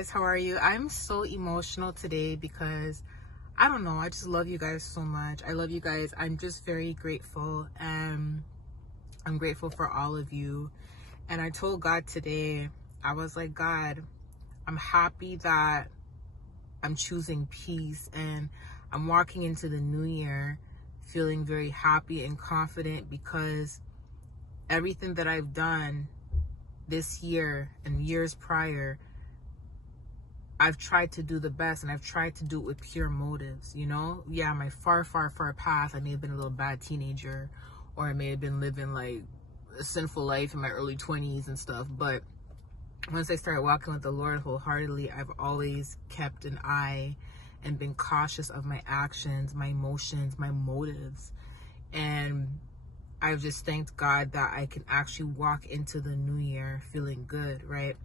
guys, how are you? I'm so emotional today because I don't know, I just love you guys so much. I love you guys. I'm just very grateful, and I'm grateful for all of you. And I told God today, I was like, God, I'm happy that I'm choosing peace, and I'm walking into the new year feeling very happy and confident because everything that I've done this year and years prior, I've tried to do the best, and I've tried to do it with pure motives, you know? Yeah, my far past, I may have been a little bad teenager, or I may have been living like a sinful life in my early 20s and stuff. But once I started walking with the Lord wholeheartedly, I've always kept an eye and been cautious of my actions, my emotions, my motives. And I've just thanked God that I can actually walk into the new year feeling good, right?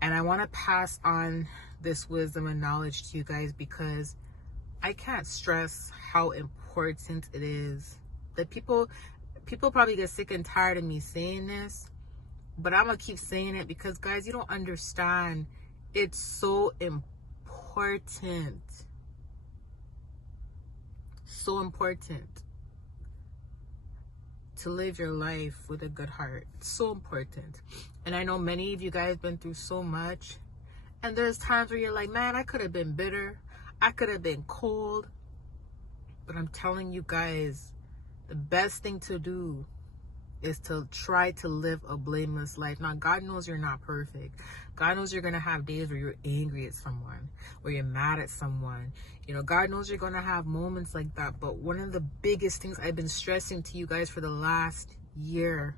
And I want to pass on this wisdom and knowledge to you guys because I can't stress how important it is. That people probably get sick and tired of me saying this, but I'm going to keep saying it because, guys, you don't understand. It's so important. So important to live your life with a good heart. It's so important. And I know many of you guys been through so much, and there's times where you're like, man, I could have been bitter, I could have been cold. But I'm telling you guys, the best thing to do is to try to live a blameless life. Now, God knows you're not perfect. God knows you're going to have days where you're angry at someone, where you're mad at someone. You know, God knows you're going to have moments like that. But one of the biggest things I've been stressing to you guys for the last year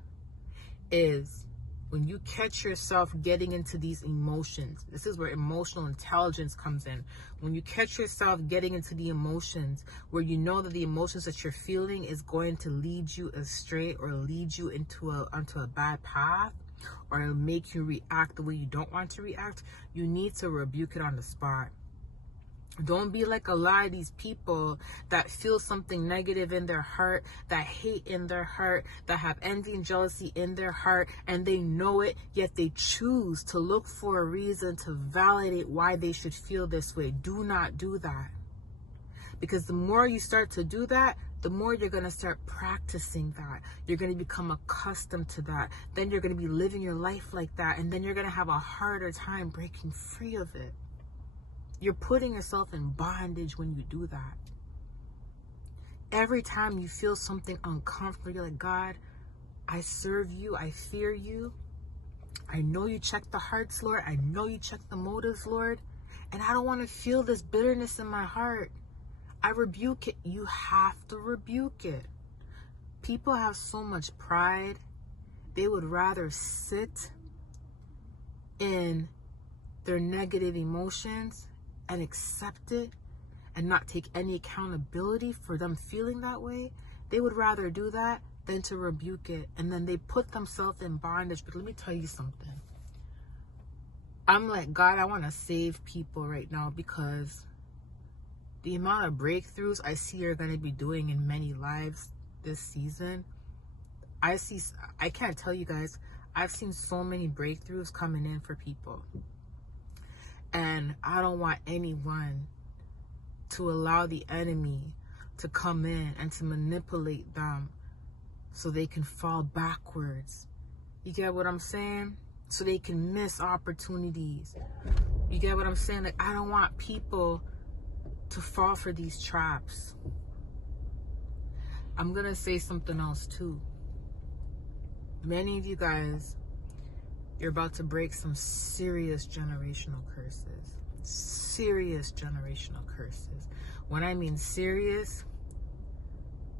is when you catch yourself getting into these emotions. This is where emotional intelligence comes in. When you catch yourself getting into the emotions where you know that the emotions that you're feeling is going to lead you astray or lead you onto a bad path, or make you react the way you don't want to react, you need to rebuke it on the spot. Don't be like a lot of these people that feel something negative in their heart, that hate in their heart, that have envy and jealousy in their heart, and they know it, yet they choose to look for a reason to validate why they should feel this way. Do not do that. Because the more you start to do that, the more you're going to start practicing that. You're going to become accustomed to that. Then you're going to be living your life like that, and then you're going to have a harder time breaking free of it. You're putting yourself in bondage when you do that. Every time you feel something uncomfortable, you're like, God, I serve you. I fear you. I know you check the hearts, Lord. I know you check the motives, Lord. And I don't want to feel this bitterness in my heart. I rebuke it. You have to rebuke it. People have so much pride. They would rather sit in their negative emotions and accept it and not take any accountability for them feeling that way. They would rather do that than to rebuke it. And then they put themselves in bondage. But let me tell you something. I'm like, God, I want to save people right now, because the amount of breakthroughs I see you're going to be doing in many lives this season, I can't tell you guys, I've seen so many breakthroughs coming in for people. And I don't want anyone to allow the enemy to come in and to manipulate them so they can fall backwards. You get what I'm saying? So they can miss opportunities. You get what I'm saying? Like, I don't want people to fall for these traps. I'm going to say something else too. Many of you guys, you're about to break some serious generational curses. Serious generational curses. When I mean serious,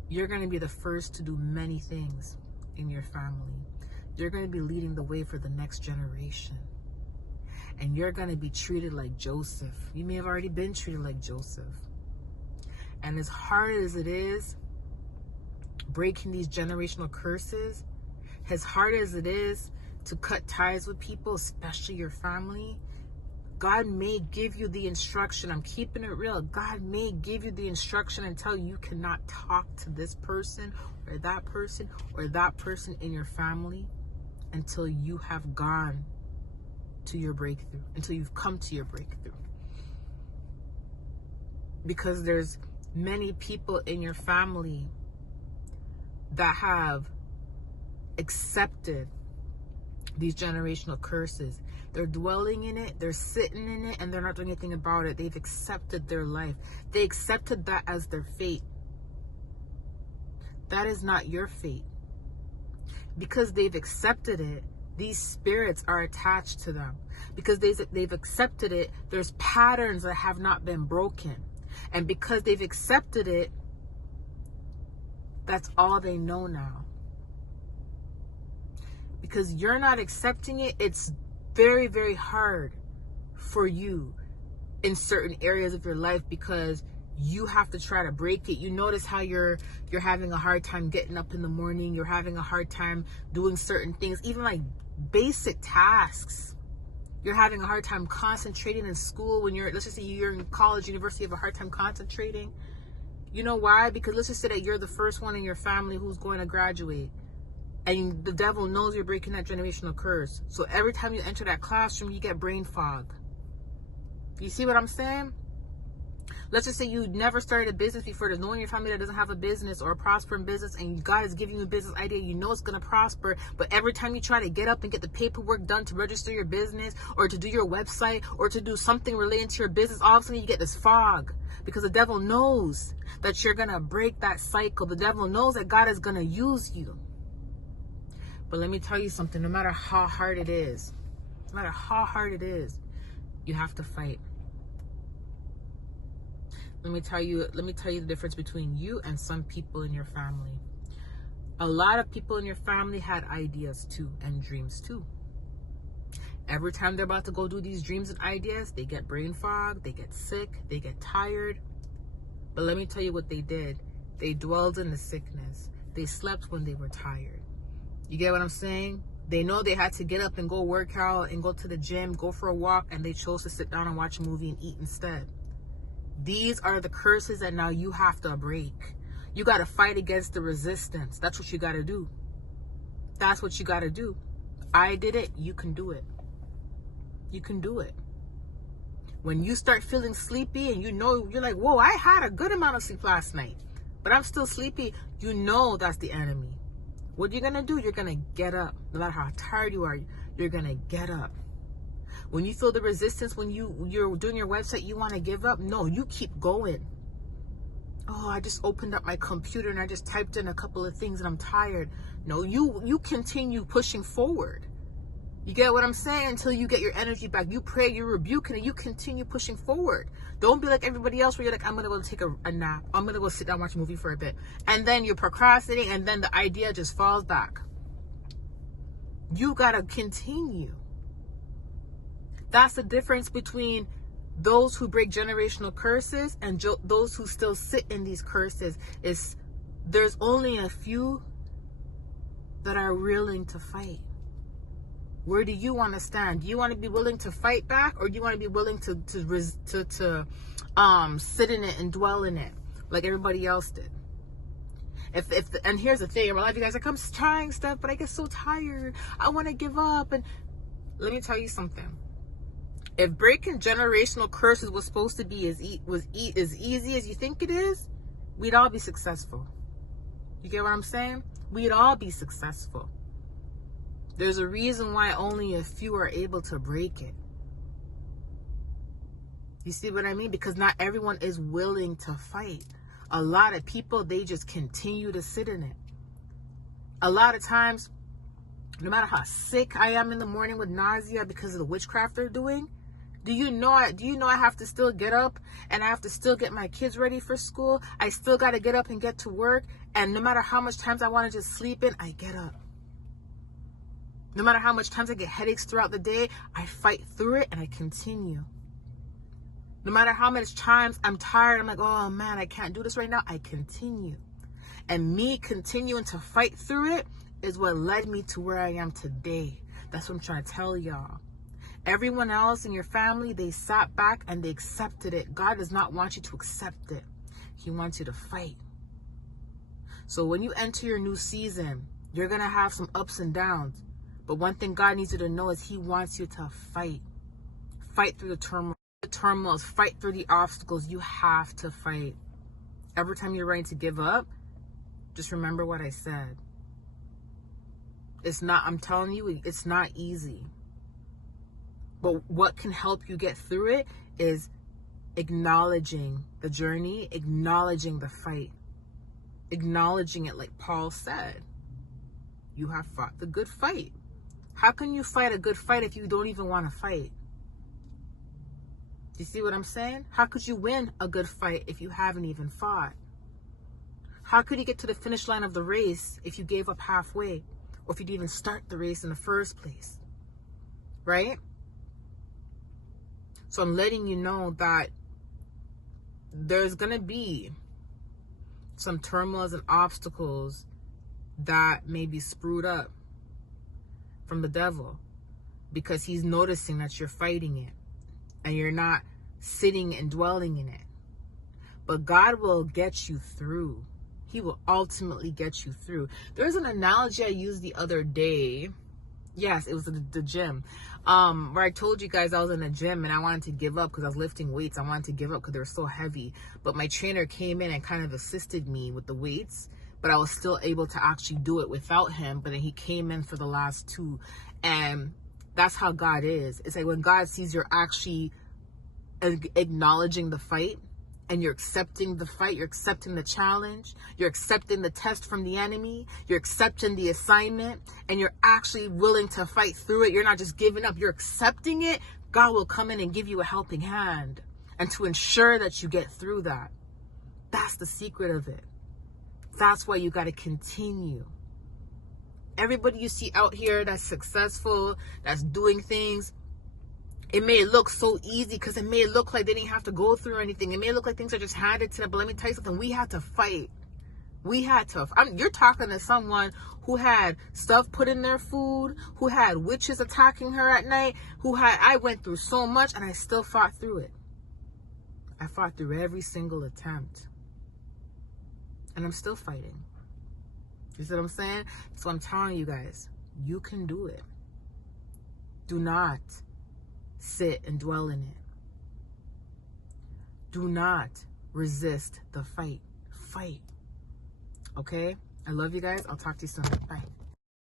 you're going to be the first to do many things in your family. You're going to be leading the way for the next generation. And you're going to be treated like Joseph. You may have already been treated like Joseph. And as hard as it is breaking these generational curses, as hard as it is to cut ties with people, especially your family, God may give you the instruction. I'm keeping it real. God may give you the instruction and tell you cannot talk to this person or that person in your family until you have gone to your breakthrough, until you've come to your breakthrough. Because there's many people in your family that have accepted these generational curses. They're dwelling in it, they're sitting in it, and they're not doing anything about it. They've accepted their life. They accepted that as their fate. That is not your fate. Because they've accepted it, these spirits are attached to them. Because they've accepted it, there's patterns that have not been broken. And because they've accepted it, that's all they know now. Because you're not accepting it, it's very, very hard for you in certain areas of your life, because you have to try to break it. You notice how you're having a hard time getting up in the morning. You're having a hard time doing certain things, even like basic tasks. You're having a hard time concentrating in school when let's just say you're in college, university, you have a hard time concentrating. You know why? Because let's just say that you're the first one in your family who's going to graduate. And the devil knows you're breaking that generational curse. So every time you enter that classroom, you get brain fog. You see what I'm saying? Let's just say you never started a business before. There's no one in your family that doesn't have a business or a prospering business, and God is giving you a business idea. You know it's going to prosper, but every time you try to get up and get the paperwork done to register your business or to do your website or to do something related to your business, all of a sudden you get this fog, because the devil knows that you're going to break that cycle. The devil knows that God is going to use you. But let me tell you something, no matter how hard it is, you have to fight. Let me tell you the difference between you and some people in your family. A lot of people in your family had ideas too, and dreams too. Every time they're about to go do these dreams and ideas, they get brain fog, they get sick, they get tired. But let me tell you what they did. They dwelled in the sickness. They slept when they were tired. You get what I'm saying? They know they had to get up and go work out and go to the gym, go for a walk, and they chose to sit down and watch a movie and eat instead. These are the curses that now you have to break. You got to fight against the resistance. That's what you got to do. That's what you got to do. I did it. You can do it. You can do it. When you start feeling sleepy and you know, you're like, whoa, I had a good amount of sleep last night, but I'm still sleepy. You know that's the enemy. What you're going to do, you're going to get up. No matter how tired you are, you're going to get up. When you feel the resistance, when you're doing your website, you want to give up. No, you keep going. Oh, I just opened up my computer and I just typed in a couple of things and I'm tired. No, you continue pushing forward. You get what I'm saying? Until you get your energy back. You pray, you rebuke it, and you continue pushing forward. Don't be like everybody else where you're like, I'm going to go take a nap. I'm going to go sit down and watch a movie for a bit. And then you're procrastinating, and then the idea just falls back. You got to continue. That's the difference between those who break generational curses and those who still sit in these curses. Is there's only a few that are willing to fight. Where do you want to stand? Do you want to be willing to fight back, or do you want to be willing to sit in it and dwell in it like everybody else did? And here's the thing, a lot of you guys are like, I'm trying stuff, but I get so tired. I want to give up. And let me tell you something. If breaking generational curses was supposed to be as easy as you think it is, we'd all be successful. You get what I'm saying? We'd all be successful. There's a reason why only a few are able to break it. You see what I mean? Because not everyone is willing to fight. A lot of people, they just continue to sit in it. A lot of times, no matter how sick I am in the morning with nausea because of the witchcraft they're doing, do you know I have to still get up and I have to still get my kids ready for school? I still got to get up and get to work. And no matter how much times I want to just sleep in, I get up. No matter how much times I get headaches throughout the day, I fight through it and I continue. No matter how much times I'm tired, I'm like, oh man, I can't do this right now, I continue. And me continuing to fight through it is what led me to where I am today. That's what I'm trying to tell y'all. Everyone else in your family, they sat back and they accepted it. God does not want you to accept it. He wants you to fight. So when you enter your new season, you're going to have some ups and downs. But one thing God needs you to know is he wants you to fight. Fight through the turmoils, fight through the obstacles. You have to fight. Every time you're ready to give up, just remember what I said. It's not, I'm telling you, it's not easy. But what can help you get through it is acknowledging the journey, acknowledging the fight, acknowledging it like Paul said. You have fought the good fight. How can you fight a good fight if you don't even want to fight? Do you see what I'm saying? How could you win a good fight if you haven't even fought? How could you get to the finish line of the race if you gave up halfway? Or if you didn't even start the race in the first place? Right? So I'm letting you know that there's going to be some turmoils and obstacles that may be screwed up from the devil, because he's noticing that you're fighting it and you're not sitting and dwelling in it. But God will get you through. He will ultimately get you through. There's an analogy I used the other day. Yes, it was the gym. Where I told you guys I was in a gym and I wanted to give up because I was lifting weights. I wanted to give up because they were so heavy. But my trainer came in and kind of assisted me with the weights. But I was still able to actually do it without him. But then he came in for the last two. And that's how God is. It's like when God sees you're actually acknowledging the fight, and you're accepting the fight, you're accepting the challenge, you're accepting the test from the enemy, you're accepting the assignment, and you're actually willing to fight through it. You're not just giving up, you're accepting it. God will come in and give you a helping hand, and to ensure that you get through that. That's the secret of it. That's why you got to continue. Everybody you see out here that's successful, that's doing things, it may look so easy because it may look like they didn't have to go through anything. It may look like things are just handed to them. But let me tell you something. We had to fight. You're talking to someone who had stuff put in their food, who had witches attacking her at night, I went through so much and I still fought through it. I fought through every single attempt. And I'm still fighting. You see what I'm saying? So I'm telling you guys, you can do it. Do not sit and dwell in it. Do not resist the fight. Fight. Okay? I love you guys. I'll talk to you soon. Bye.